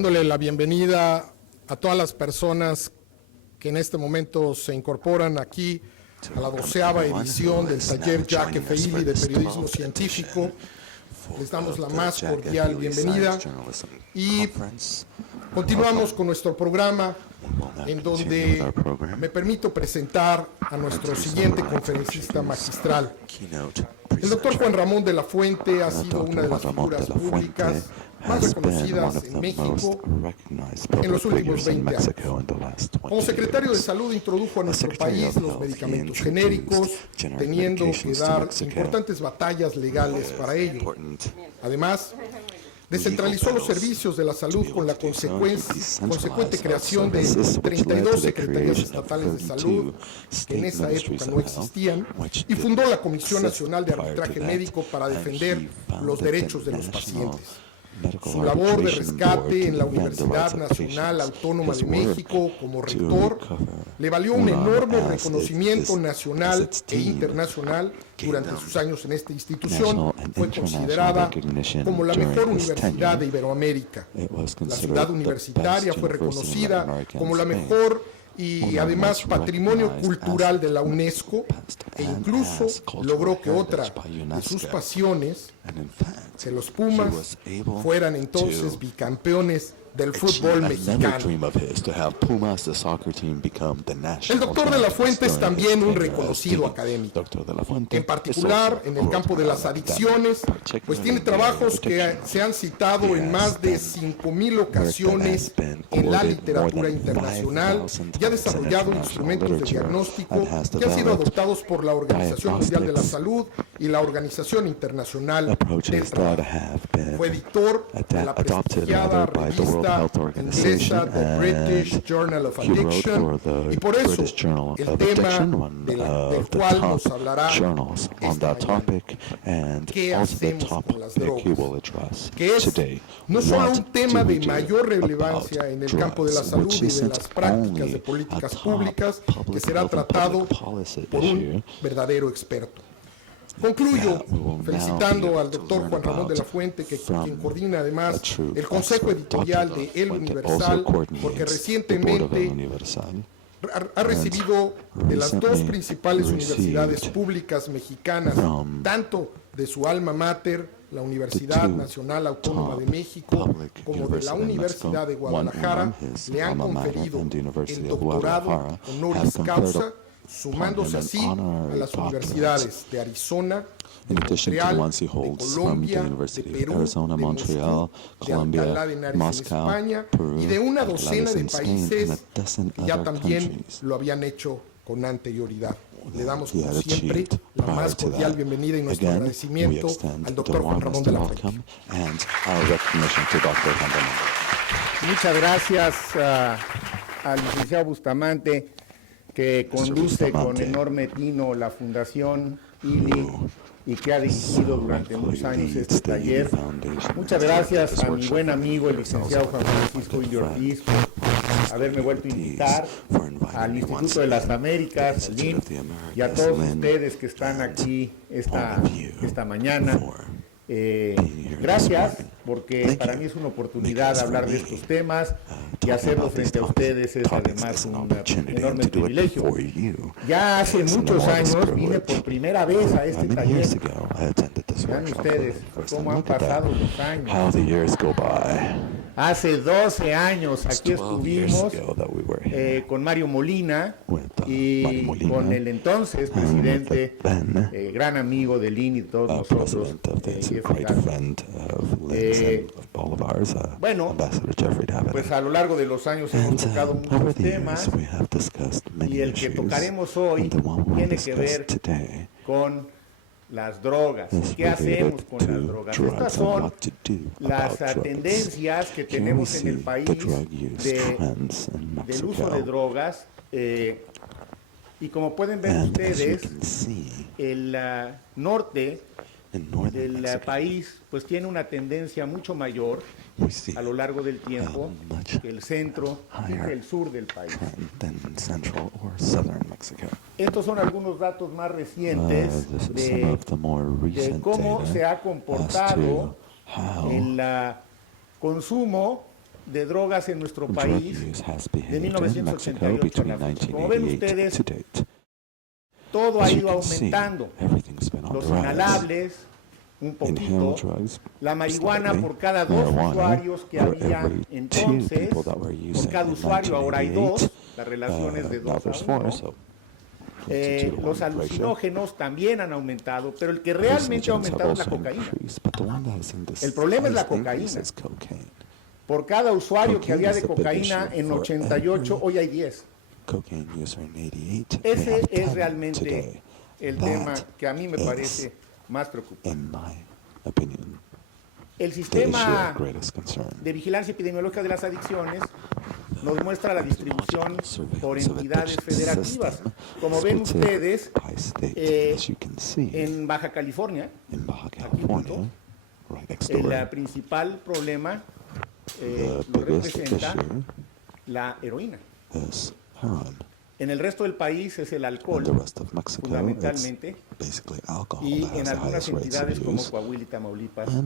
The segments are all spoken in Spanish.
dándole la bienvenida a todas las personas que en este momento se incorporan aquí a la 12ª edición del taller Jacques Feili de periodismo científico. Les damos la más cordial bienvenida y continuamos con nuestro programa, en donde me permito presentar a nuestro siguiente conferencista magistral. El doctor Juan Ramón de la Fuente ha sido una de las figuras públicas más reconocidas en México en los últimos 20 años. Como secretario de Salud introdujo a nuestro país los medicamentos genéricos, teniendo que dar importantes batallas legales para ello. Además, descentralizó los servicios de la salud con la consecuente creación de 32 secretarías estatales de salud, que en esa época no existían, y fundó la Comisión Nacional de Arbitraje Médico para defender los derechos de los pacientes. Su labor de rescate en la Universidad Nacional Autónoma de México como rector le valió un enorme reconocimiento nacional e internacional durante sus años en esta institución. Fue considerada como la mejor universidad de Iberoamérica. La ciudad universitaria fue reconocida como la mejor y además patrimonio cultural de la UNESCO, e incluso logró que otra de sus pasiones, que los Pumas, fueran entonces bicampeones del fútbol mexicano. El doctor de la Fuente es también un reconocido académico, en particular en el campo de las adicciones, pues tiene trabajos que se han citado en más de 5,000 ocasiones en la literatura internacional y ha desarrollado instrumentos de diagnóstico que han sido adoptados por la Organización Mundial de la Salud y la Organización Internacional del Trabajo. Fue editor de la prestigiada revista inglesa The British Journal of Addiction, y por eso el tema del cual nos hablará esta mañana, ¿qué hacemos con las drogas?, que es no solo un tema de mayor relevancia en el campo de la salud y de las prácticas de políticas públicas, que será tratado por un verdadero experto. Concluyo felicitando al doctor Juan Ramón de la Fuente, quien coordina además el Consejo Editorial de El Universal, porque recientemente ha recibido de las dos principales universidades públicas mexicanas, tanto de su alma mater, la Universidad Nacional Autónoma de México, como de la Universidad de Guadalajara, le han conferido el doctorado honoris causa, sumándose así a las universidades de Arizona, de Montreal, de Colombia, de Perú, de Moscú, de Alcalá de Henares en España y de una docena de países que ya también lo habían hecho con anterioridad. Le damos, como siempre, la más cordial bienvenida y nuestro agradecimiento al doctor Juan Ramón de la Fuente. Muchas gracias al licenciado Bustamante, que conduce con enorme tino la Fundación ILI y que ha dirigido durante muchos años este taller. Muchas gracias a mi buen amigo el licenciado Juan Francisco Ilio Ortiz por haberme vuelto a invitar, al Instituto de las Américas, al INF, y a todos ustedes que están aquí esta mañana. Gracias, porque para mí es una oportunidad hablar de estos temas y hacerlo frente a ustedes es además un enorme privilegio. Ya hace muchos años vine por primera vez a este taller. Vean ustedes cómo han pasado los años. Hace 12 años aquí estuvimos con Mario Molina y con el entonces presidente, gran amigo del INI y todos nosotros, bueno, pues a lo largo de los años hemos tocado muchos temas y el que tocaremos hoy tiene que ver con las drogas. ¿Qué hacemos con las drogas? Estas son las tendencias que tenemos en el país del uso de drogas. Y como pueden ver ustedes, el norte del país pues tiene una tendencia mucho mayor a lo largo del tiempo que el centro y el sur del país. Estos son algunos datos más recientes de cómo se ha comportado el consumo de drogas en nuestro país de 1988 a la fecha. Como ven ustedes, todo ha ido aumentando. Los inhalables, un poquito. La marihuana por cada 2 usuarios que había entonces, por cada usuario ahora hay 2. La relación es de 2 a 1. Los alucinógenos también han aumentado, pero el que realmente ha aumentado es la cocaína. El problema es la cocaína. Por cada usuario que había de cocaína en 88, hoy hay 10. Ese es realmente el tema que a mí me parece más preocupante. El sistema de vigilancia epidemiológica de las adicciones nos muestra la distribución por entidades federativas. Como ven ustedes, en Baja California, aquí junto, el principal problema lo representa la heroína. En el resto del país es el alcohol, fundamentalmente, y en algunas entidades como Coahuila y Tamaulipas, la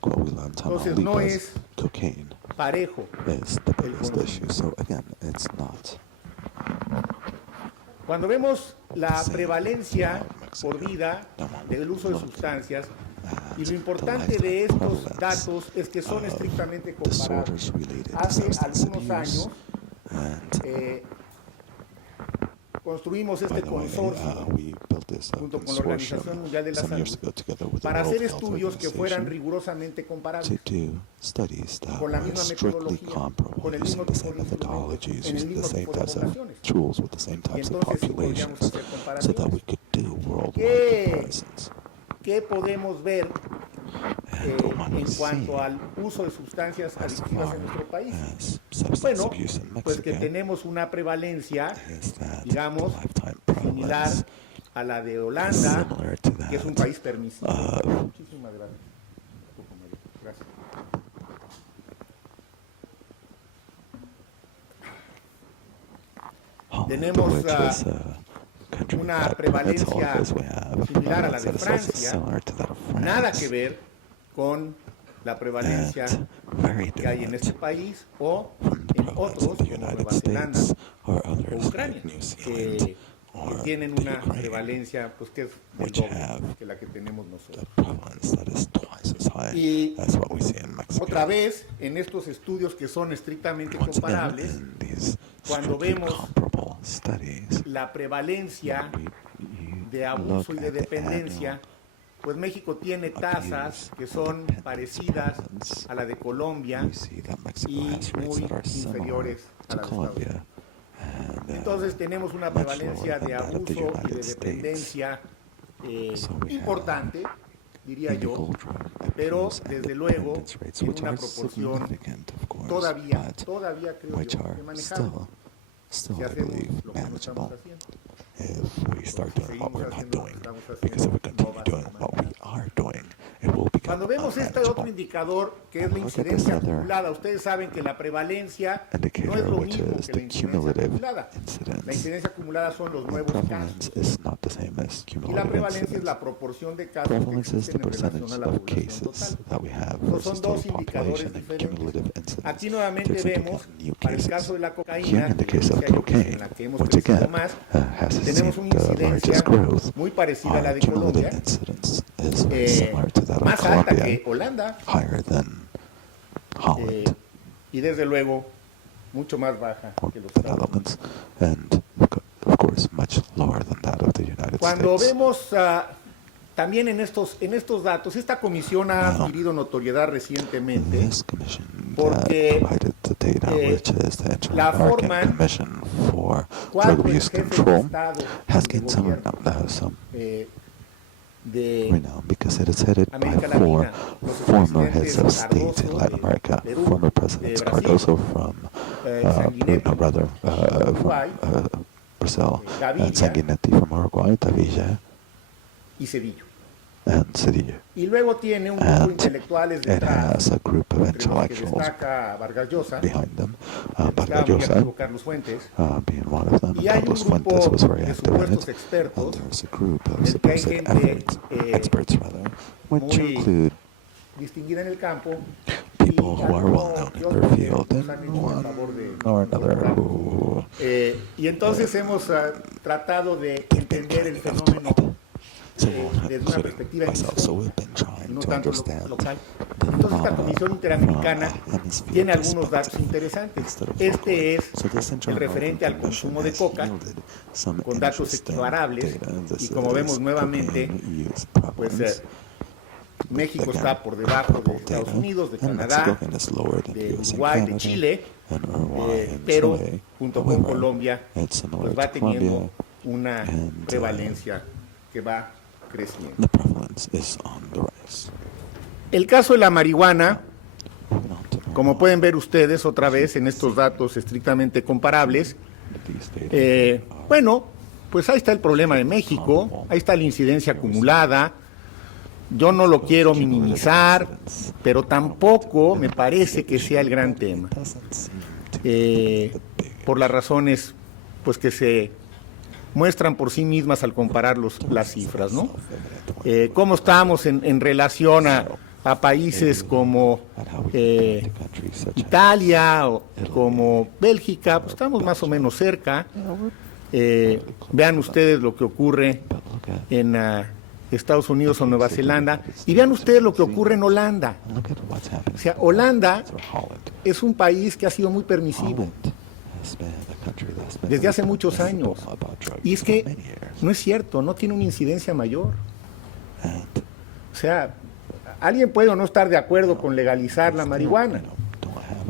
cocaína. Entonces no es parejo el consumo. Cuando vemos la prevalencia por vida del uso de sustancias, y lo importante de estos datos es que son estrictamente comparables. Hace algunos años construimos este consorcio junto con la Organización Mundial de la Salud para hacer estudios que fueran rigurosamente comparables, con la misma metodología, con el mismo tipo de instrumentos, en el mismo tipo de poblaciones. Y entonces sí podríamos hacer comparaciones. ¿Qué podemos ver en cuanto al uso de sustancias adictivas en nuestro país? Bueno, pues que tenemos una prevalencia, digamos, similar a la de Holanda, que es un país permisivo. Muchísimas gracias. Gracias. Tenemos una prevalencia similar a la de Francia, nada que ver con la prevalencia que hay en este país o en otros como Nueva Zelanda o Ucrania, que tienen una prevalencia pues que es del doble que la que tenemos nosotros. Y otra vez, en estos estudios que son estrictamente comparables, cuando vemos la prevalencia de abuso y de dependencia, pues México tiene tasas que son parecidas a la de Colombia y muy inferiores a la de Estados Unidos. Entonces tenemos una prevalencia de abuso y de dependencia importante, diría yo, pero desde luego en una proporción todavía creo yo que manejable. Si hacemos lo que no estamos haciendo. Cuando vemos este otro indicador, que es la incidencia acumulada, ustedes saben que la prevalencia no es lo mismo que la incidencia acumulada. La incidencia acumulada son los nuevos casos. Y la prevalencia es la proporción de casos que existen en relación a la población total. Entonces son dos indicadores diferentes. Aquí nuevamente vemos, para el caso de la cocaína, en la que hemos crecido más, tenemos una incidencia muy parecida a la de Colombia, más alta que Holanda, y desde luego mucho más baja que los Estados Unidos. Cuando vemos también en estos datos, esta comisión ha adquirido notoriedad recientemente porque la forman 4 jefes de Estado de América Latina, los presidentes Cardoso de Perú, de Brasil, Sanguinetti de Uruguay, y Cedillo. Y luego tiene un grupo de intelectuales detrás, entre los que destaca Vargas Llosa, Carlos Fuentes, y hay un grupo de supuestos expertos, en el que hay gente muy distinguida en el campo, people who are well known in their field in one or another who y entonces hemos tratado de entender el fenómeno desde una perspectiva no tanto local. Entonces esta Comisión Interamericana tiene algunos datos interesantes. Este es el referente al consumo de coca, con datos equiparables, y como vemos nuevamente, pues México está por debajo de Estados Unidos, de Canadá, de Uruguay, de Chile, pero junto con Colombia pues va teniendo una prevalencia que va creciendo. El caso de la marihuana, como pueden ver ustedes otra vez en estos datos estrictamente comparables, bueno, pues ahí está el problema de México, ahí está la incidencia acumulada. Yo no lo quiero minimizar, pero tampoco me parece que sea el gran tema, por las razones pues que se muestran por sí mismas al comparar las cifras, ¿no? ¿Cómo estamos en relación a países como Italia o como Bélgica? Pues estamos más o menos cerca. Vean ustedes lo que ocurre en Estados Unidos o Nueva Zelanda, y vean ustedes lo que ocurre en Holanda. O sea, Holanda es un país que ha sido muy permisivo desde hace muchos años, y es que no es cierto, no tiene una incidencia mayor. O sea, alguien puede o no estar de acuerdo con legalizar la marihuana.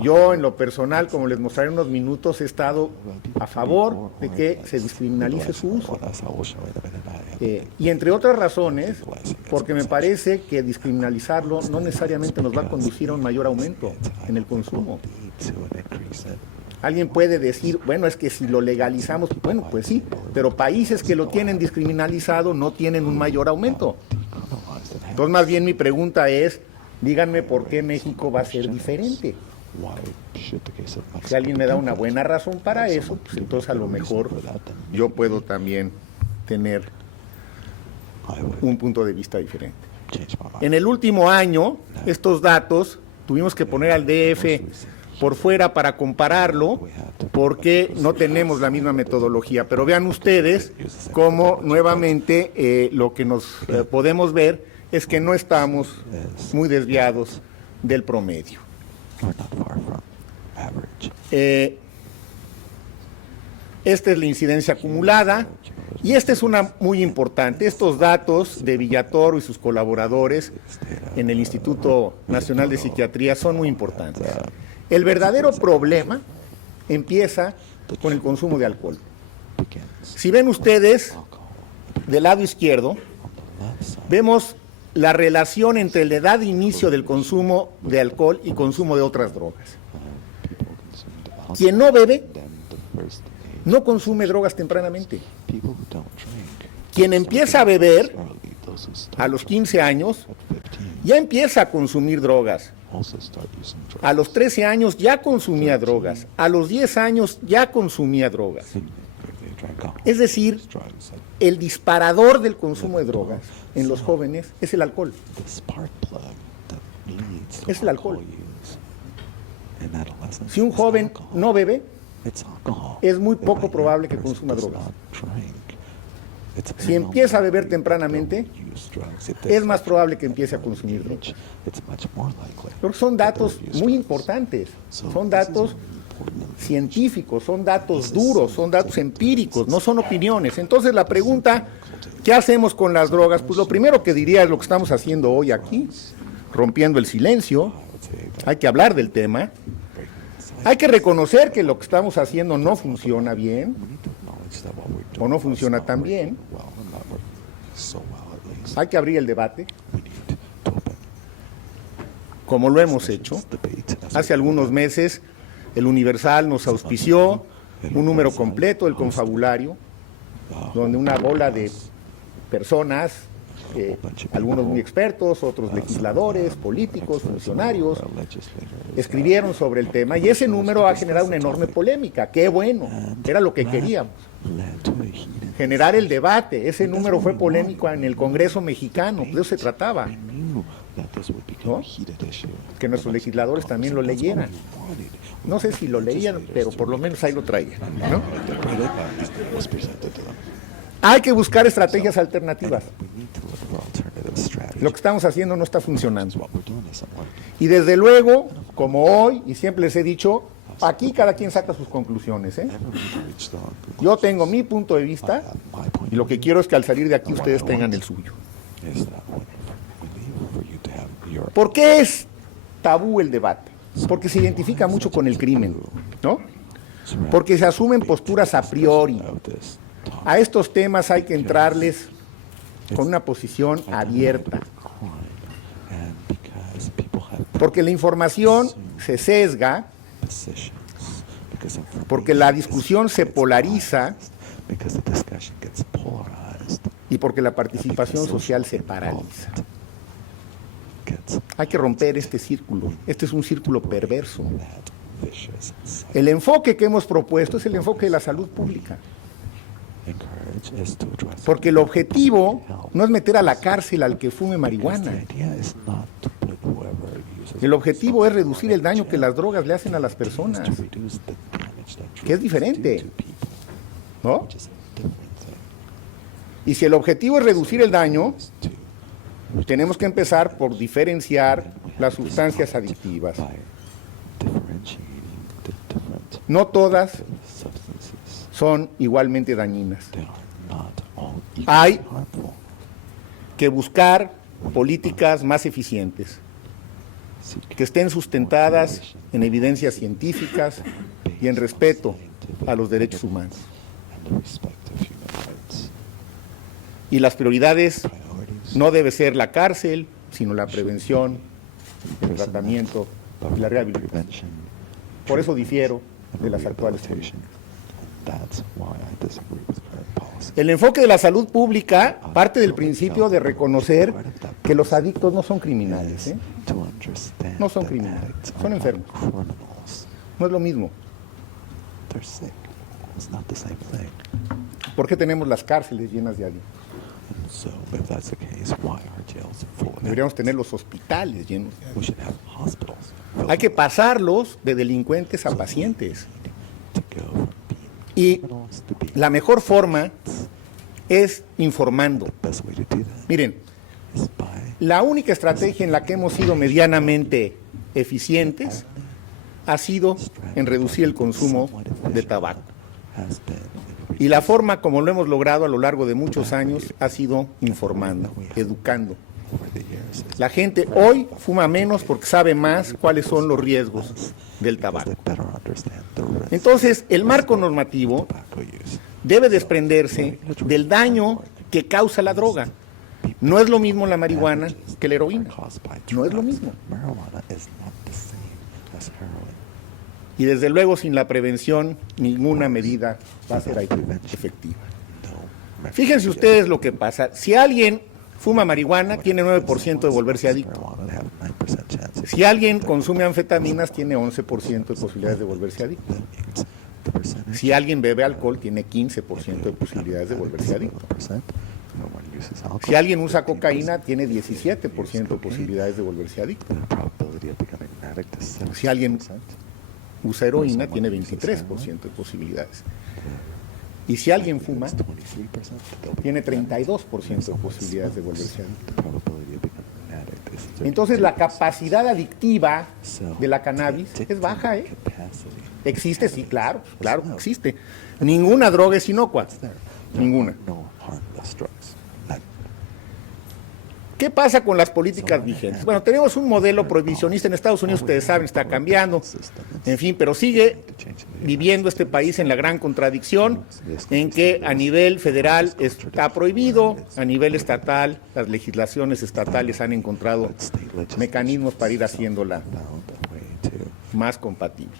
Yo, en lo personal, como les mostraré en unos minutos, he estado a favor de que se descriminalice su uso. Y entre otras razones, porque me parece que descriminalizarlo no necesariamente nos va a conducir a un mayor aumento en el consumo. Alguien puede decir, bueno, es que si lo legalizamos, bueno, pues sí, pero países que lo tienen descriminalizado no tienen un mayor aumento. Entonces, más bien mi pregunta es, díganme por qué México va a ser diferente. Si alguien me da una buena razón para eso, pues entonces a lo mejor yo puedo también tener un punto de vista diferente. En el último año, estos datos tuvimos que poner al DF por fuera para compararlo, porque no tenemos la misma metodología. Pero vean ustedes cómo nuevamente lo que nos podemos ver es que no estamos muy desviados del promedio. Esta es la incidencia acumulada, y esta es una muy importante. Estos datos de Villatoro y sus colaboradores en el Instituto Nacional de Psiquiatría son muy importantes. El verdadero problema empieza con el consumo de alcohol. Si ven ustedes, del lado izquierdo, vemos la relación entre la edad de inicio del consumo de alcohol y consumo de otras drogas. Quien no bebe, no consume drogas tempranamente. Quien empieza a beber a los 15 años, ya empieza a consumir drogas. A los 13 años ya consumía drogas. A los 10 años ya consumía drogas. Es decir, el disparador del consumo de drogas en los jóvenes es el alcohol. Es el alcohol. Si un joven no bebe, es muy poco probable que consuma drogas. Si empieza a beber tempranamente, es más probable que empiece a consumir drogas. Pero son datos muy importantes, son datos científicos, son datos duros, son datos empíricos, no son opiniones. Entonces la pregunta, ¿qué hacemos con las drogas? Pues lo primero que diría es lo que estamos haciendo hoy aquí, rompiendo el silencio. Hay que hablar del tema, hay que reconocer que lo que estamos haciendo no funciona bien, o no funciona tan bien. Hay que abrir el debate, como lo hemos hecho. Hace algunos meses el Universal nos auspició un número completo del confabulario, donde una bola de personas, algunos muy expertos, otros legisladores, políticos, funcionarios, escribieron sobre el tema, y ese número ha generado una enorme polémica. ¡Qué bueno! Era lo que queríamos, generar el debate. Ese número fue polémico en el Congreso mexicano, de eso se trataba. ¿no? Que nuestros legisladores también lo leyeran. No sé si lo leían, pero por lo menos ahí lo traían, ¿no? Hay que buscar estrategias alternativas. Lo que estamos haciendo no está funcionando. Y desde luego, como hoy, y siempre les he dicho, aquí cada quien saca sus conclusiones, ¿eh? Yo tengo mi punto de vista y lo que quiero es que al salir de aquí ustedes tengan el suyo. ¿Por qué es tabú el debate? Porque se identifica mucho con el crimen, ¿no? Porque se asumen posturas a priori. A estos temas hay que entrarles con una posición abierta. Porque la información se sesga, porque la discusión se polariza y porque la participación social se paraliza. Hay que romper este círculo. Este es un círculo perverso. El enfoque que hemos propuesto es el enfoque de la salud pública. Porque el objetivo no es meter a la cárcel al que fume marihuana. El objetivo es reducir el daño que las drogas le hacen a las personas, que es diferente, ¿no? Y si el objetivo es reducir el daño, tenemos que empezar por diferenciar las sustancias adictivas. No todas son igualmente dañinas. Hay que buscar políticas más eficientes, que estén sustentadas en evidencias científicas y en respeto a los derechos humanos. Y las prioridades no debe ser la cárcel, sino la prevención, el tratamiento y la rehabilitación. Por eso difiero de las actuales políticas. El enfoque de la salud pública parte del principio de reconocer que los adictos no son criminales, ¿eh? No son criminales, son enfermos. No es lo mismo. ¿Por qué tenemos las cárceles llenas de adictos? Deberíamos tener los hospitales llenos de adictos. Hay que pasarlos de delincuentes a pacientes. Y la mejor forma es informando. Miren, la única estrategia en la que hemos sido medianamente eficientes ha sido en reducir el consumo de tabaco. Y la forma como lo hemos logrado a lo largo de muchos años ha sido informando, educando. La gente hoy fuma menos porque sabe más cuáles son los riesgos del tabaco. Entonces, el marco normativo debe desprenderse del daño que causa la droga. No es lo mismo la marihuana que la heroína. No es lo mismo. Y desde luego, sin la prevención, ninguna medida va a ser efectiva. Fíjense ustedes lo que pasa. Si alguien fuma marihuana, tiene 9% de volverse adicto. Si alguien consume anfetaminas, tiene 11% de posibilidades de volverse adicto. Si alguien bebe alcohol, tiene 15% de posibilidades de volverse adicto. Si alguien usa cocaína, tiene 17% de posibilidades de volverse adicto. Si alguien usa heroína, tiene 23% de posibilidades. Y si alguien fuma, tiene 32% de posibilidades de volverse adicto. Entonces la capacidad adictiva de la cannabis es baja, ¿eh? ¿Existe? Sí, claro, claro, existe. Ninguna droga es inocua, ninguna. ¿Qué pasa con las políticas vigentes? Bueno, tenemos un modelo prohibicionista en Estados Unidos, ustedes saben, está cambiando, en fin, pero sigue viviendo este país en la gran contradicción en que a nivel federal está prohibido, a nivel estatal, las legislaciones estatales han encontrado mecanismos para ir haciéndola más compatible.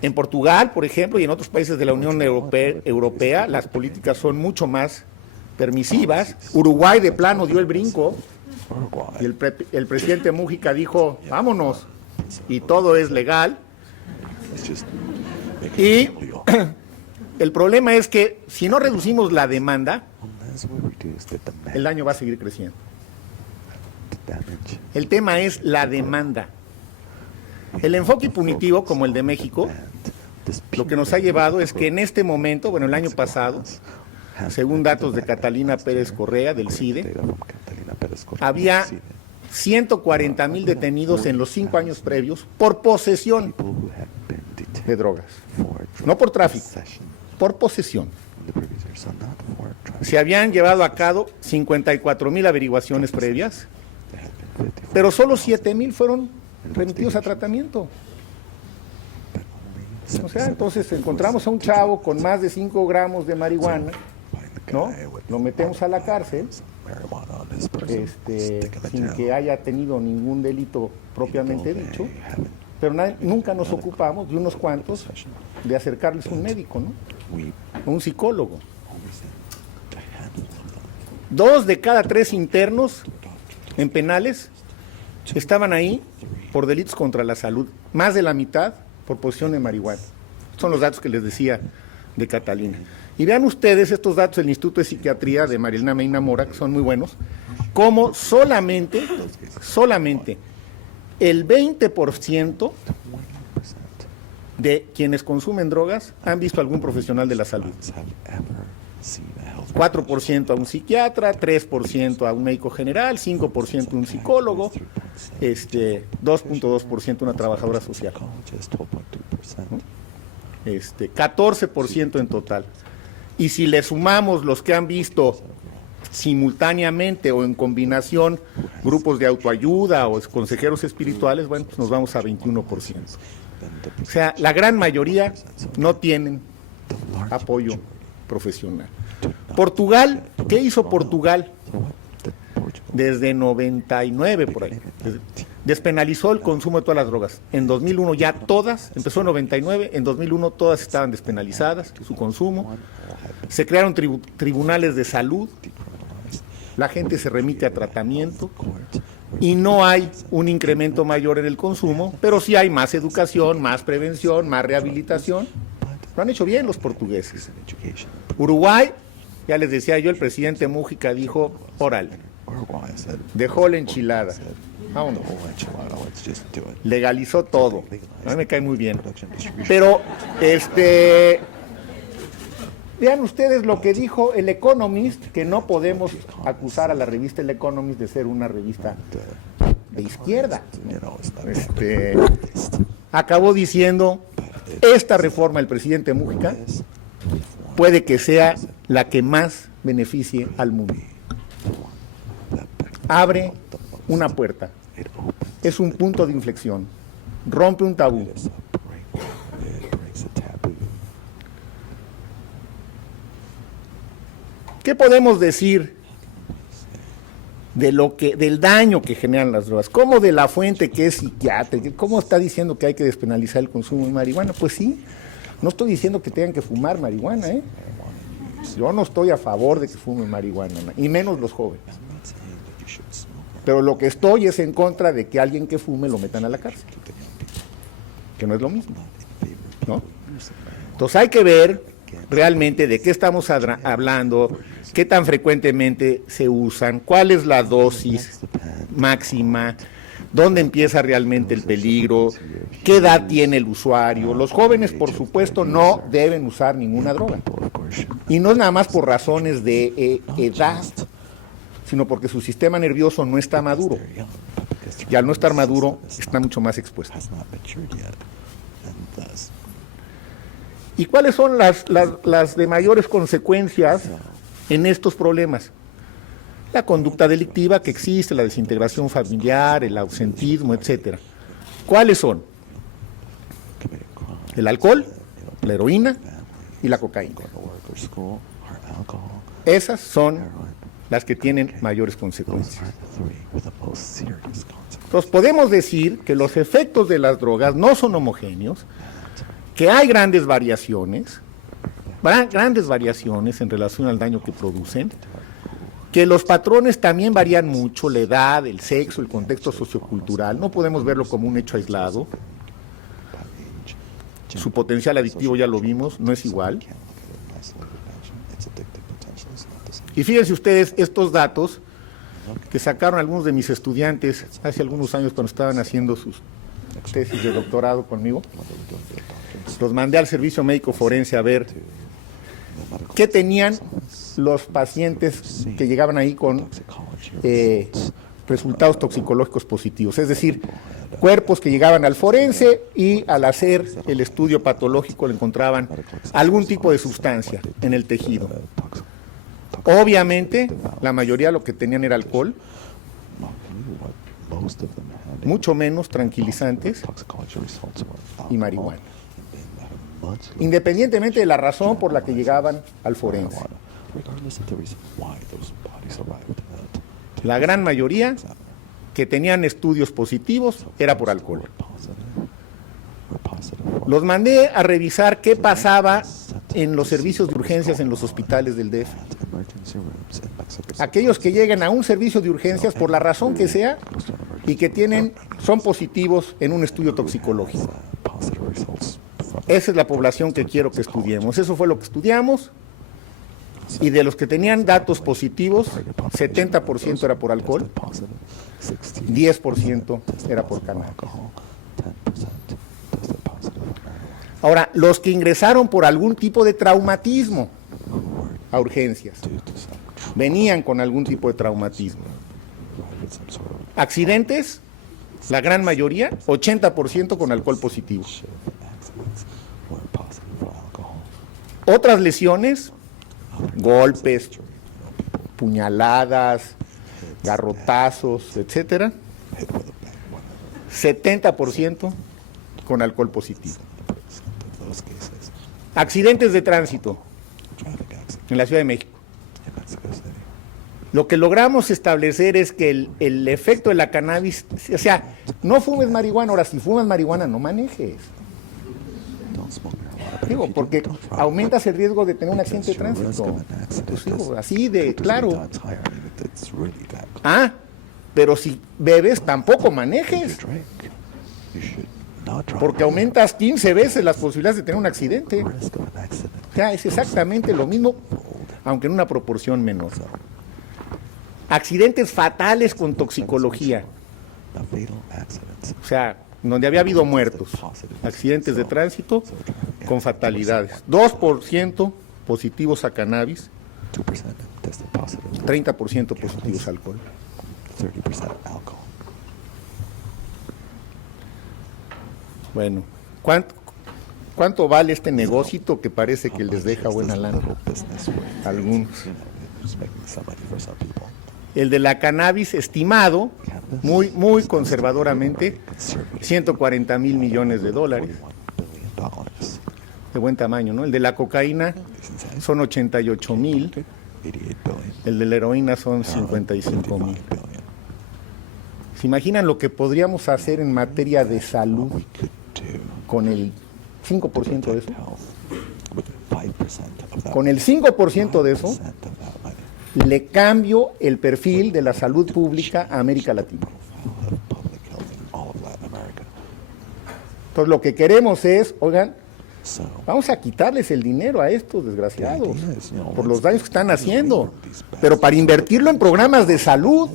En Portugal, por ejemplo, y en otros países de la Unión Europea, las políticas son mucho más permisivas. Uruguay de plano dio el brinco y el presidente Mújica dijo vámonos y todo es legal. Y el problema es que si no reducimos la demanda, el daño va a seguir creciendo. El tema es la demanda. El enfoque punitivo, como el de México, lo que nos ha llevado es que en este momento, bueno, el año pasado, según datos de Catalina Pérez Correa, del CIDE, había 140,000 detenidos en los 5 años previos por posesión de drogas. No por tráfico, por posesión. Se habían llevado a cabo 54,000 averiguaciones previas, pero solo 7,000 fueron remitidos a tratamiento. O sea, entonces encontramos a un chavo con más de 5 gramos de marihuana, ¿no? Lo metemos a la cárcel, sin que haya tenido ningún delito propiamente dicho, pero nunca nos ocupamos de unos cuantos de acercarles a un médico, ¿no? A un psicólogo. 2 de cada 3 internos en penales estaban ahí por delitos contra la salud, más de la mitad por posesión de marihuana. Son los datos que les decía de Catalina. Y vean ustedes estos datos del Instituto de Psiquiatría de Marilena Medina Mora, que son muy buenos, como solamente el 20% de quienes consumen drogas han visto a algún profesional de la salud. 4% a un psiquiatra, 3% a un médico general, 5% a un psicólogo, 2.2% a una trabajadora social. 14% en total. Y si le sumamos los que han visto simultáneamente o en combinación grupos de autoayuda o consejeros espirituales, bueno, pues nos vamos a 21%. O sea, la gran mayoría no tienen apoyo profesional. Portugal, ¿qué hizo Portugal? Desde 99 por ahí. Despenalizó el consumo de todas las drogas. En 2001 ya todas, empezó en 99, en 2001 todas estaban despenalizadas, su consumo. Se crearon tribunales de salud, la gente se remite a tratamiento y no hay un incremento mayor en el consumo, pero sí hay más educación, más prevención, más rehabilitación. Lo han hecho bien los portugueses. Uruguay, ya les decía yo, el presidente Mújica dijo, órale, dejó la enchilada, vámonos, legalizó todo, a mí me cae muy bien, pero vean ustedes lo que dijo el Economist, que no podemos acusar a la revista El Economist de ser una revista de izquierda. Acabó diciendo, esta reforma del presidente Mújica puede que sea la que más beneficie al mundo. Abre una puerta, es un punto de inflexión, rompe un tabú. ¿Qué podemos decir del daño que generan las drogas? ¿Cómo de la fuente que es psiquiatra? ¿Cómo está diciendo que hay que despenalizar el consumo de marihuana? Pues sí, no estoy diciendo que tengan que fumar marihuana, ¿eh? Yo no estoy a favor de que fumen marihuana, y menos los jóvenes. Pero lo que estoy es en contra de que alguien que fume lo metan a la cárcel, que no es lo mismo, ¿no? Entonces hay que ver realmente de qué estamos hablando, qué tan frecuentemente se usan, cuál es la dosis máxima, dónde empieza realmente el peligro, qué edad tiene el usuario. Los jóvenes, por supuesto, no deben usar ninguna droga. Y no es nada más por razones de edad, sino porque su sistema nervioso no está maduro. Y al no estar maduro, está mucho más expuesto. ¿Y cuáles son las de mayores consecuencias en estos problemas? La conducta delictiva que existe, la desintegración familiar, el ausentismo, etcétera. ¿Cuáles son? El alcohol, la heroína y la cocaína. Esas son las que tienen mayores consecuencias. Entonces podemos decir que los efectos de las drogas no son homogéneos, que hay grandes variaciones en relación al daño que producen, que los patrones también varían mucho, la edad, el sexo, el contexto sociocultural, no podemos verlo como un hecho aislado. Su potencial adictivo, ya lo vimos, no es igual. Y fíjense ustedes estos datos que sacaron algunos de mis estudiantes hace algunos años cuando estaban haciendo sus tesis de doctorado conmigo. Los mandé al servicio médico forense a ver qué tenían los pacientes que llegaban ahí con resultados toxicológicos positivos, es decir, cuerpos que llegaban al forense y al hacer el estudio patológico le encontraban algún tipo de sustancia en el tejido. Obviamente, la mayoría lo que tenían era alcohol, mucho menos tranquilizantes y marihuana, independientemente de la razón por la que llegaban al forense. La gran mayoría que tenían estudios positivos era por alcohol. Los mandé a revisar qué pasaba en los servicios de urgencias en los hospitales del DF. Aquellos que llegan a un servicio de urgencias por la razón que sea y que son positivos en un estudio toxicológico. Esa es la población que quiero que estudiemos. Eso fue lo que estudiamos. Y de los que tenían datos positivos, 70% era por alcohol, 10% era por cannabis. Ahora, los que ingresaron por algún tipo de traumatismo a urgencias, venían con algún tipo de traumatismo. Accidentes, la gran mayoría, 80% con alcohol positivo. Otras lesiones, golpes, puñaladas, garrotazos, etcétera, 70% con alcohol positivo. Accidentes de tránsito en la Ciudad de México. Lo que logramos establecer es que el efecto de la cannabis, o sea, no fumes marihuana, ahora si fumas marihuana no manejes. Digo, porque aumentas el riesgo de tener un accidente de tránsito. Pues digo, así de claro. Pero si bebes tampoco manejes. Porque aumentas 15 veces las posibilidades de tener un accidente. O sea, es exactamente lo mismo, aunque en una proporción menor. Accidentes fatales con toxicología. O sea, donde había habido muertos. Accidentes de tránsito con fatalidades. 2% positivos a cannabis, 30% positivos a alcohol. Bueno, ¿cuánto vale este negocito que parece que les deja buena lana a algunos? El de la cannabis estimado, muy conservadoramente, 140 mil millones de dólares. De buen tamaño, ¿no? El de la cocaína son 88 mil. El de la heroína son 55 mil. ¿Se imaginan lo que podríamos hacer en materia de salud con el 5% de eso? Con el 5% de eso, le cambio el perfil de la salud pública a América Latina. Entonces lo que queremos es, oigan, vamos a quitarles el dinero a estos desgraciados por los daños que están haciendo, pero para invertirlo en programas de salud,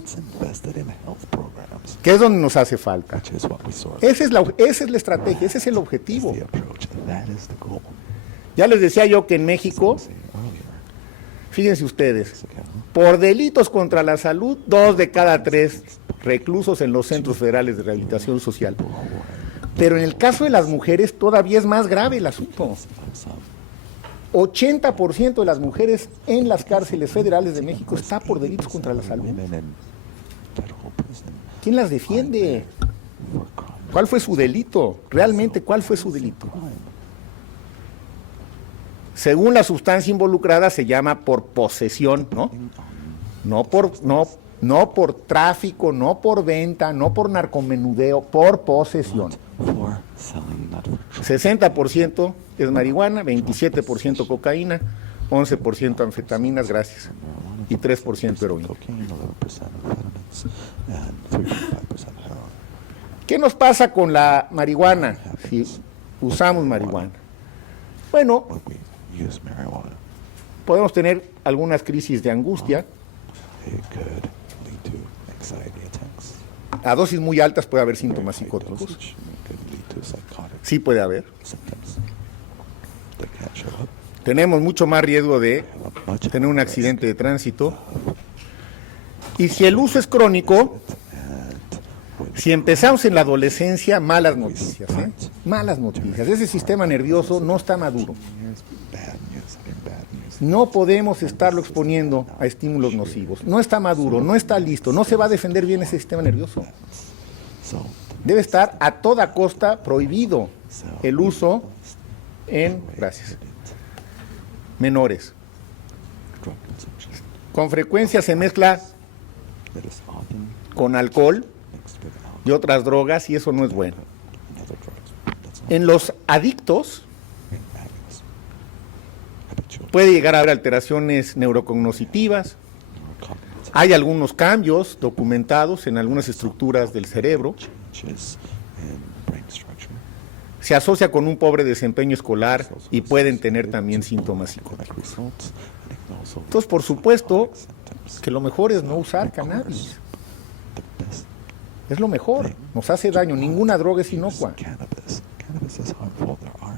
que es donde nos hace falta. Esa es la estrategia, ese es el objetivo. Ya les decía yo que en México, fíjense ustedes, por delitos contra la salud, 2 de cada 3 reclusos en los centros federales de rehabilitación social. Pero en el caso de las mujeres todavía es más grave el asunto. 80% de las mujeres en las cárceles federales de México está por delitos contra la salud. ¿Quién las defiende? ¿Cuál fue su delito? Realmente, ¿cuál fue su delito? Según la sustancia involucrada se llama por posesión, ¿no? No por tráfico, no por venta, no por narcomenudeo, por posesión. 60% es marihuana, 27% cocaína, 11% anfetaminas, gracias, y 3% heroína. ¿Qué nos pasa con la marihuana si usamos marihuana? Bueno, podemos tener algunas crisis de angustia, A dosis muy altas puede haber síntomas psicóticos. Sí puede haber. Tenemos mucho más riesgo de tener un accidente de tránsito. Y si el uso es crónico, si empezamos en la adolescencia, malas noticias, ¿eh? Malas noticias. Ese sistema nervioso no está maduro. No podemos estarlo exponiendo a estímulos nocivos. No está maduro, no está listo, no se va a defender bien ese sistema nervioso. Debe estar a toda costa prohibido el uso en, menores. Con frecuencia se mezcla con alcohol y otras drogas y eso no es bueno. En los adictos puede llegar a haber alteraciones neurocognitivas. Hay algunos cambios documentados en algunas estructuras del cerebro. Se asocia con un pobre desempeño escolar y pueden tener también síntomas psicóticos. Entonces, por supuesto, que lo mejor es no usar cannabis. Es lo mejor, nos hace daño, ninguna droga es inocua.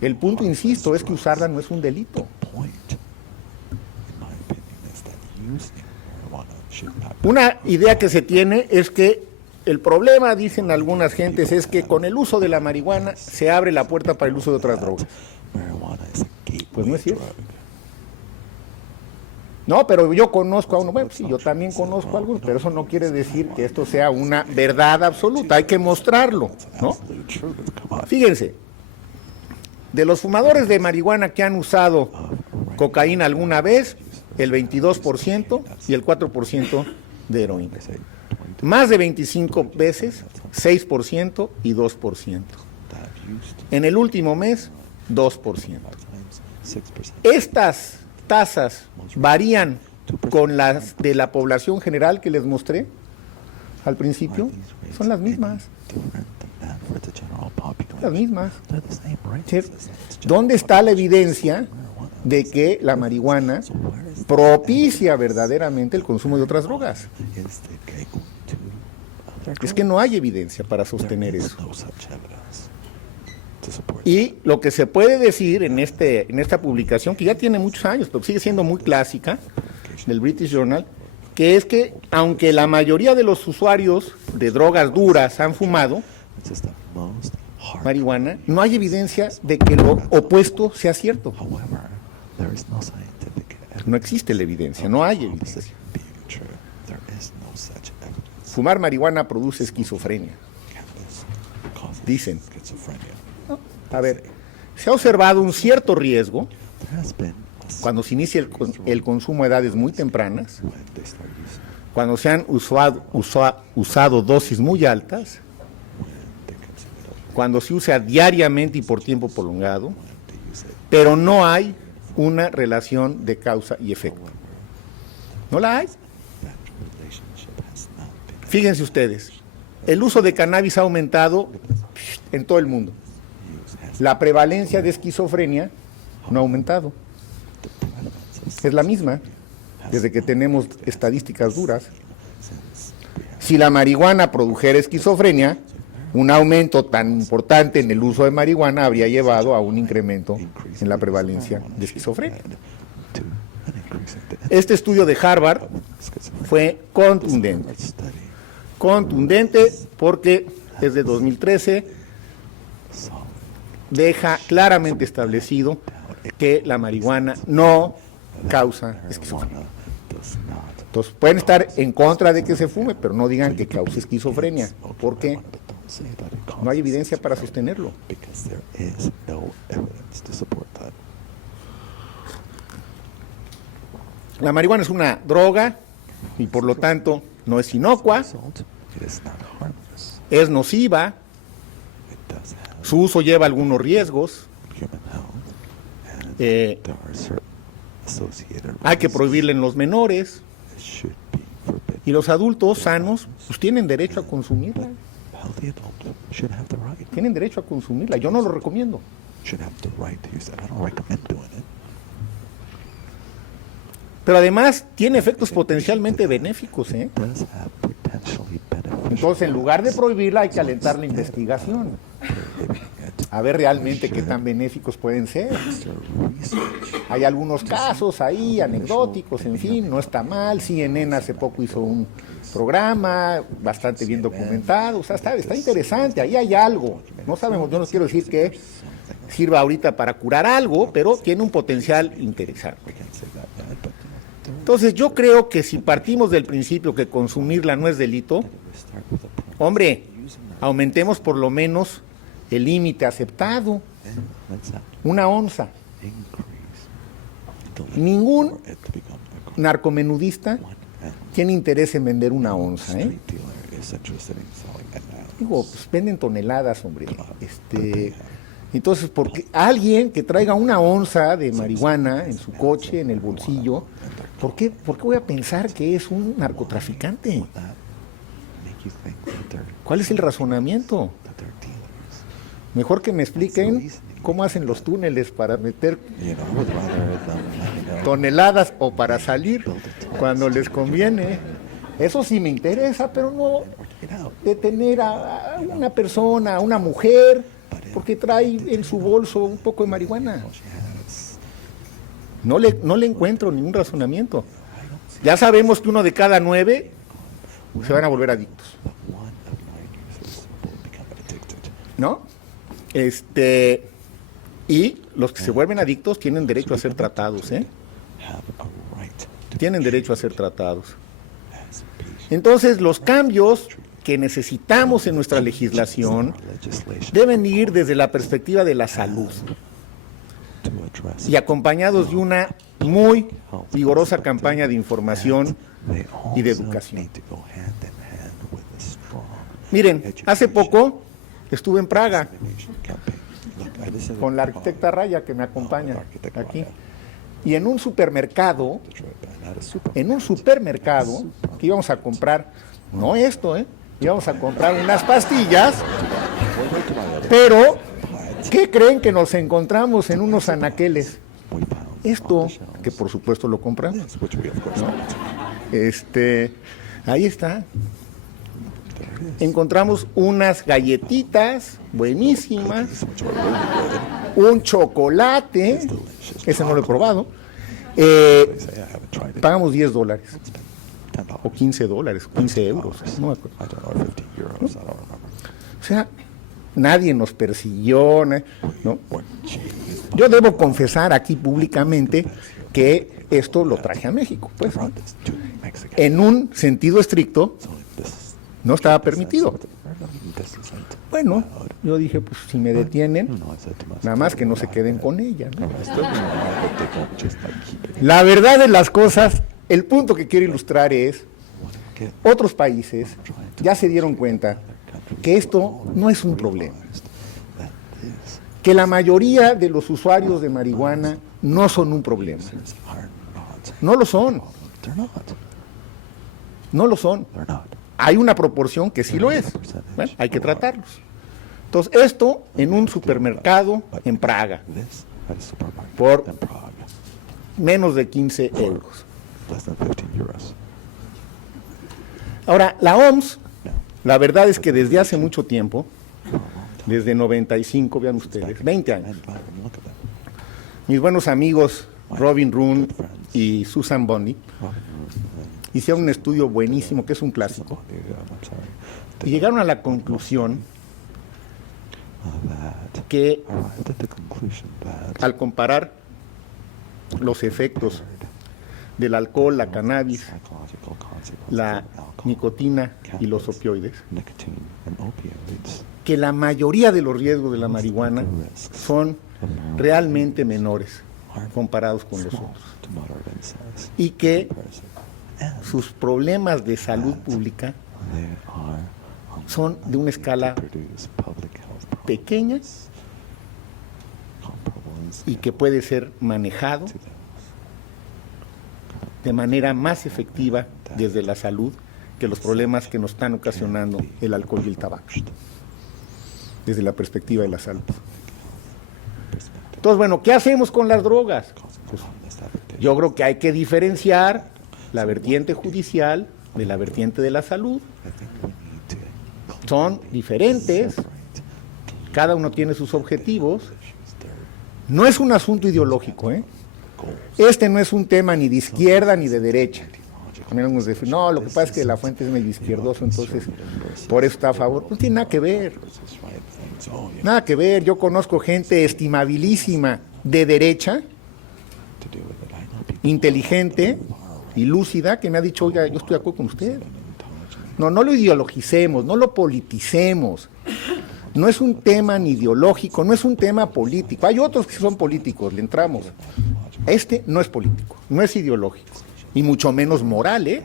El punto, insisto, es que usarla no es un delito. Una idea que se tiene es que el problema, dicen algunas gentes, es que con el uso de la marihuana se abre la puerta para el uso de otras drogas. Pues no es cierto. No, pero yo conozco a uno, bueno, sí, yo también conozco a algunos, pero eso no quiere decir que esto sea una verdad absoluta, hay que mostrarlo, ¿no? Fíjense, de los fumadores de marihuana que han usado cocaína alguna vez, el 22% y el 4% de heroína. Más de 25 veces, 6% y 2%. En el último mes, 2%. Estas tasas varían con las de la población general que les mostré al principio, son las mismas. Las mismas. ¿Dónde está la evidencia de que la marihuana propicia verdaderamente el consumo de otras drogas? Es que no hay evidencia para sostener eso. Y lo que se puede decir en esta publicación, que ya tiene muchos años, pero sigue siendo muy clásica, del British Journal, que es que aunque la mayoría de los usuarios de drogas duras han fumado marihuana, no hay evidencia de que lo opuesto sea cierto. No existe la evidencia, no hay evidencia. Fumar marihuana produce esquizofrenia, dicen. A ver, se ha observado un cierto riesgo cuando se inicia el consumo a edades muy tempranas, cuando se han usado dosis muy altas, cuando se usa diariamente y por tiempo prolongado, pero no hay una relación de causa y efecto. No la hay. Fíjense ustedes, el uso de cannabis ha aumentado en todo el mundo. La prevalencia de esquizofrenia no ha aumentado. Es la misma desde que tenemos estadísticas duras. Si la marihuana produjera esquizofrenia, un aumento tan importante en el uso de marihuana habría llevado a un incremento en la prevalencia de esquizofrenia. Este estudio de Harvard fue contundente. Contundente porque es de 2013, deja claramente establecido que la marihuana no causa esquizofrenia. Entonces, pueden estar en contra de que se fume, pero no digan que cause esquizofrenia. ¿Por qué? No hay evidencia para sostenerlo. La marihuana es una droga y por lo tanto no es inocua, es nociva, su uso lleva algunos riesgos, hay que prohibirla en los menores y los adultos sanos pues tienen derecho a consumirla. Tienen derecho a consumirla, yo no lo recomiendo. Pero además tiene efectos potencialmente benéficos, Entonces, en lugar de prohibirla, hay que alentar la investigación. A ver realmente qué tan benéficos pueden ser. Hay algunos casos ahí, anecdóticos, en fin, no está mal. CNN hace poco hizo un programa bastante bien documentado. O sea, está interesante, ahí hay algo. No sabemos, yo no quiero decir que sirva ahorita para curar algo, pero tiene un potencial interesante. Entonces, yo creo que si partimos del principio que consumirla no es delito, hombre, aumentemos por lo menos el límite aceptado, 1 onza. Ningún narcomenudista tiene interés en vender 1 onza, ¿eh? Digo, pues venden toneladas, hombre. Entonces, porque alguien que traiga 1 onza de marihuana en su coche, en el bolsillo, ¿por qué voy a pensar que es un narcotraficante? ¿Cuál es el razonamiento? Mejor que me expliquen cómo hacen los túneles para meter toneladas o para salir cuando les conviene. Eso sí me interesa, pero no detener a una persona, a una mujer, porque trae en su bolso un poco de marihuana. No le encuentro ningún razonamiento. Ya sabemos que 1 de cada 9 se van a volver adictos, ¿no? Y los que se vuelven adictos tienen derecho a ser tratados, ¿eh? Tienen derecho a ser tratados. Entonces, los cambios que necesitamos en nuestra legislación deben ir desde la perspectiva de la salud y acompañados de una muy vigorosa campaña de información y de educación. Miren, hace poco estuve en Praga con la arquitecta Raya, que me acompaña aquí, y en un supermercado que íbamos a comprar, no esto, íbamos a comprar unas pastillas, pero ¿qué creen que nos encontramos en unos anaqueles? Esto, que por supuesto lo compramos, ¿no? Ahí está. Encontramos unas galletitas buenísimas, un chocolate, ese no lo he probado, pagamos $10 o $15, 15 euros, no me acuerdo. O sea, nadie nos persiguió, ¿no? Yo debo confesar aquí públicamente que esto lo traje a México, pues, ¿no? En un sentido estricto, no estaba permitido. Bueno, yo dije, pues si me detienen, nada más que no se queden con ella, ¿no? La verdad de las cosas, el punto que quiero ilustrar es, otros países ya se dieron cuenta que esto no es un problema, que la mayoría de los usuarios de marihuana no son un problema. No lo son. No lo son. Hay una proporción que sí lo es. Bueno, hay que tratarlos. Entonces, esto en un supermercado en Praga, por menos de 15 euros. Ahora, la OMS, la verdad es que desde hace mucho tiempo, desde 95, vean ustedes, 20 años, mis buenos amigos Robin Roon y Susan Bonny hicieron un estudio buenísimo, que es un clásico, y llegaron a la conclusión que al comparar los efectos del alcohol, la cannabis, la nicotina y los opioides, que la mayoría de los riesgos de la marihuana son realmente menores comparados con los otros, y que sus problemas de salud pública son de una escala pequeña y que puede ser manejado de manera más efectiva desde la salud que los problemas que nos están ocasionando el alcohol y el tabaco, desde la perspectiva de la salud. Entonces, bueno, ¿qué hacemos con las drogas? Pues, yo creo que hay que diferenciar la vertiente judicial de la vertiente de la salud. Son diferentes, cada uno tiene sus objetivos. No es un asunto ideológico, ¿eh? Este no es un tema ni de izquierda ni de derecha. No, lo que pasa es que la Fuente es medio izquierdoso, entonces por eso está a favor. No tiene nada que ver. Nada que ver. Yo conozco gente estimabilísima de derecha, inteligente y lúcida, que me ha dicho, oiga, yo estoy de acuerdo con usted. No lo ideologicemos, no lo politicemos. No es un tema ni ideológico, no es un tema político. Hay otros que son políticos, le entramos. Este no es político, no es ideológico, y mucho menos moral, ¿eh?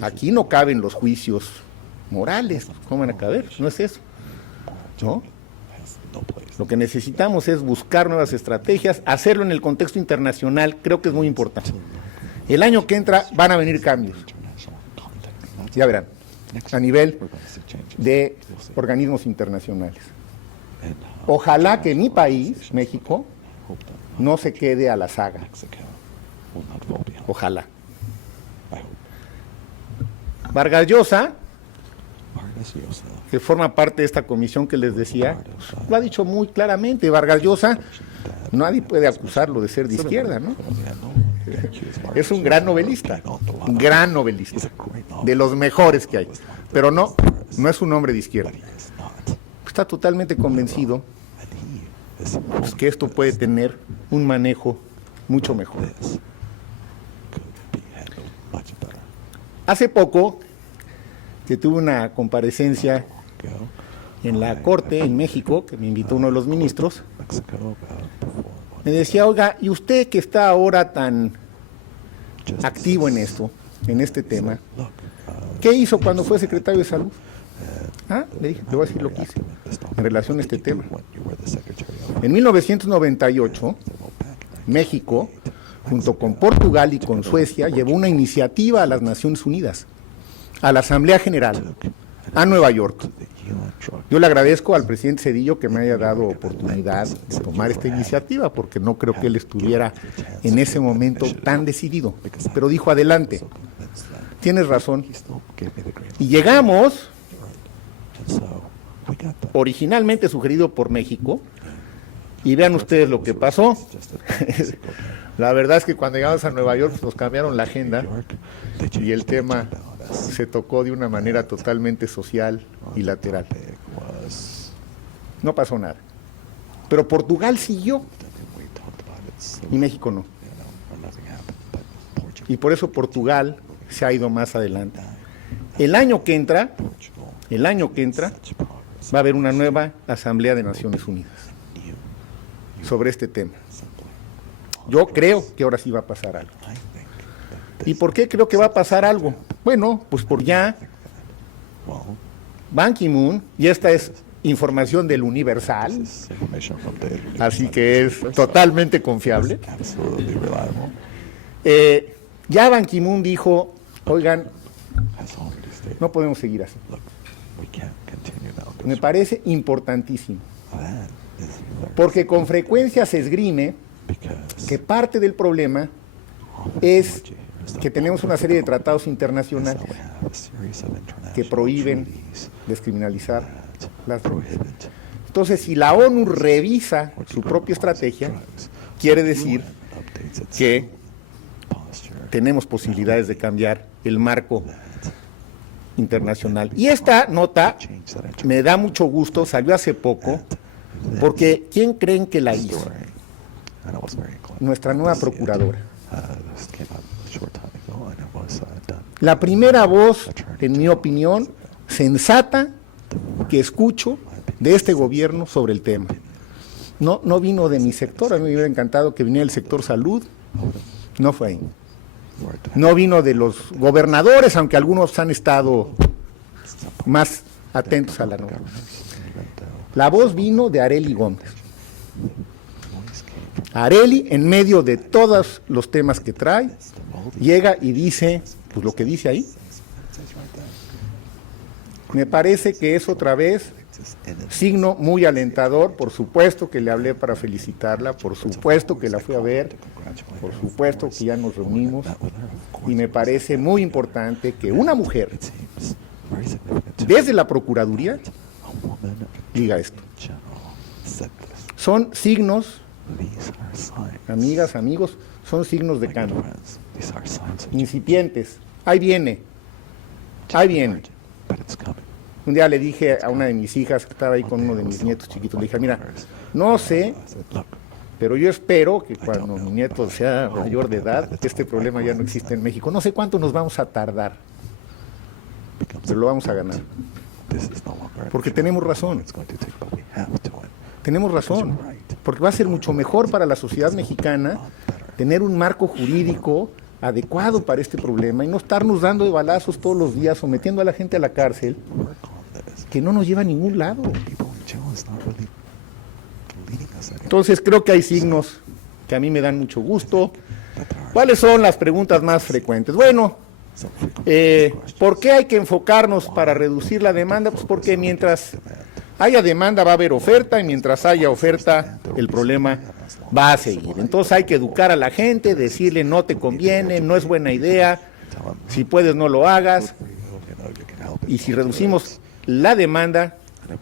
Aquí no caben los juicios morales, ¿cómo van a caber? No es eso, ¿no? Lo que necesitamos es buscar nuevas estrategias, hacerlo en el contexto internacional, creo que es muy importante. El año que entra van a venir cambios, ya verán, a nivel de organismos internacionales. Ojalá que mi país, México, no se quede a la saga. Ojalá. Vargas Llosa, que forma parte de esta comisión que les decía, lo ha dicho muy claramente. Vargas Llosa, nadie puede acusarlo de ser de izquierda, ¿no? Es un gran novelista, de los mejores que hay, pero no es un hombre de izquierda. Está totalmente convencido pues, que esto puede tener un manejo mucho mejor. Hace poco que tuve una comparecencia en la Corte en México, que me invitó uno de los ministros, me decía, oiga, ¿y usted que está ahora tan activo en esto, en este tema, qué hizo cuando fue secretario de Salud? Le dije, le voy a decir lo que hice en relación a este tema. En 1998, México, junto con Portugal y con Suecia, llevó una iniciativa a las Naciones Unidas, a la Asamblea General, a Nueva York. Yo le agradezco al presidente Zedillo que me haya dado oportunidad de tomar esta iniciativa, porque no creo que él estuviera en ese momento tan decidido, pero dijo, adelante, tienes razón. Y llegamos, originalmente sugerido por México, y vean ustedes lo que pasó. La verdad es que cuando llegamos a Nueva York pues, nos cambiaron la agenda y el tema se tocó de una manera totalmente social y lateral. No pasó nada. Pero Portugal siguió y México no. Y por eso Portugal se ha ido más adelante. El año que entra va a haber una nueva Asamblea de Naciones Unidas sobre este tema. Yo creo que ahora sí va a pasar algo. ¿Y por qué creo que va a pasar algo? Bueno, pues por ya Ban Ki-moon, y esta es información del Universal, así que es totalmente confiable. Ya Ban Ki-moon dijo, oigan, no podemos seguir así. Me parece importantísimo, porque con frecuencia se esgrime que parte del problema es que tenemos una serie de tratados internacionales que prohíben descriminalizar las drogas. Entonces, si la ONU revisa su propia estrategia, quiere decir que tenemos posibilidades de cambiar el marco internacional. Y esta nota me da mucho gusto, salió hace poco, porque ¿quién creen que la hizo? Nuestra nueva procuradora. La primera voz, en mi opinión, sensata que escucho de este gobierno sobre el tema. No vino de mi sector, a mí me hubiera encantado que viniera el sector salud, no fue ahí. No vino de los gobernadores, aunque algunos han estado más atentos a la norma. La voz vino de Arely Gómez. Arely, en medio de todos los temas que trae, llega y dice, pues lo que dice ahí. Me parece que es otra vez signo muy alentador. Por supuesto que le hablé para felicitarla, por supuesto que la fui a ver, por supuesto que ya nos reunimos, y me parece muy importante que una mujer, desde la Procuraduría, diga esto. Son signos, amigas, amigos, son signos de cambio, incipientes. Ahí viene, ahí viene. Un día le dije a una de mis hijas, que estaba ahí con uno de mis nietos chiquitos, le dije, mira, no sé, pero yo espero que cuando mi nieto sea mayor de edad, este problema ya no existe en México. No sé cuánto nos vamos a tardar, pero lo vamos a ganar. Porque tenemos razón. Tenemos razón. Porque va a ser mucho mejor para la sociedad mexicana tener un marco jurídico adecuado para este problema y no estarnos dando de balazos todos los días, sometiendo a la gente a la cárcel, que no nos lleva a ningún lado. Entonces creo que hay signos que a mí me dan mucho gusto. ¿Cuáles son las preguntas más frecuentes? Bueno, ¿por qué hay que enfocarnos para reducir la demanda? Pues porque mientras haya demanda va a haber oferta, y mientras haya oferta el problema va a seguir. Entonces hay que educar a la gente, decirle no te conviene, no es buena idea, si puedes no lo hagas, y si reducimos la demanda,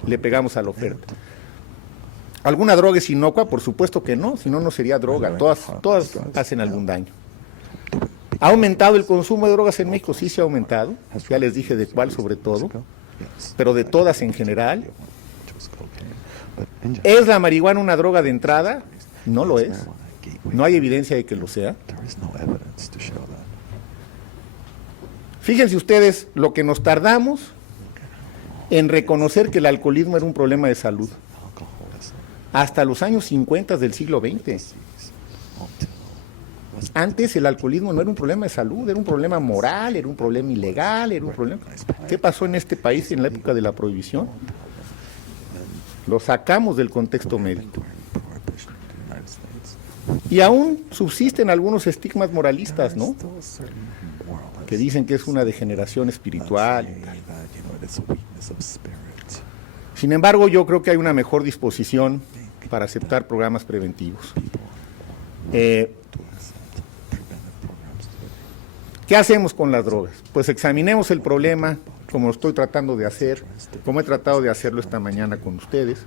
le pegamos a la oferta. ¿Alguna droga es inocua? Por supuesto que no, si no, no sería droga, todas hacen algún daño. ¿Ha aumentado el consumo de drogas en México? Sí, se ha aumentado, ya les dije de cuál sobre todo, pero de todas en general. ¿Es la marihuana una droga de entrada? No lo es. No hay evidencia de que lo sea. Fíjense ustedes lo que nos tardamos en reconocer que el alcoholismo era un problema de salud. Hasta los años 50 del siglo XX. Antes el alcoholismo no era un problema de salud, era un problema moral, era un problema ilegal, era un problema... ¿Qué pasó en este país en la época de la prohibición? Lo sacamos del contexto médico. Y aún subsisten algunos estigmas moralistas, ¿no? Que dicen que es una degeneración espiritual. Sin embargo, yo creo que hay una mejor disposición para aceptar programas preventivos. ¿Qué hacemos con las drogas? Pues examinemos el problema, como lo estoy tratando de hacer, como he tratado de hacerlo esta mañana con ustedes.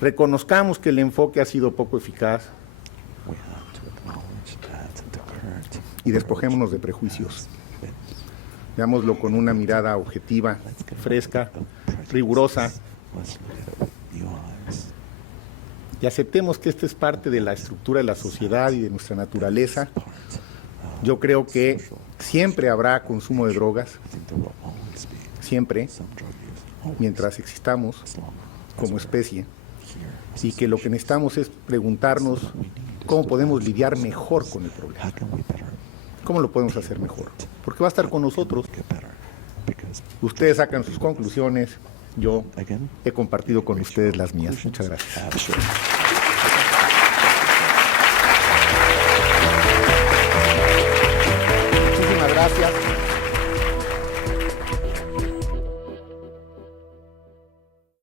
Reconozcamos que el enfoque ha sido poco eficaz y despojémonos de prejuicios. Veámoslo con una mirada objetiva, fresca, rigurosa, y aceptemos que esto es parte de la estructura de la sociedad y de nuestra naturaleza. Yo creo que siempre habrá consumo de drogas, siempre, mientras existamos como especie, y que lo que necesitamos es preguntarnos cómo podemos lidiar mejor con el problema. ¿Cómo lo podemos hacer mejor? Porque va a estar con nosotros. Ustedes sacan sus conclusiones, yo he compartido con ustedes las mías. Muchas gracias.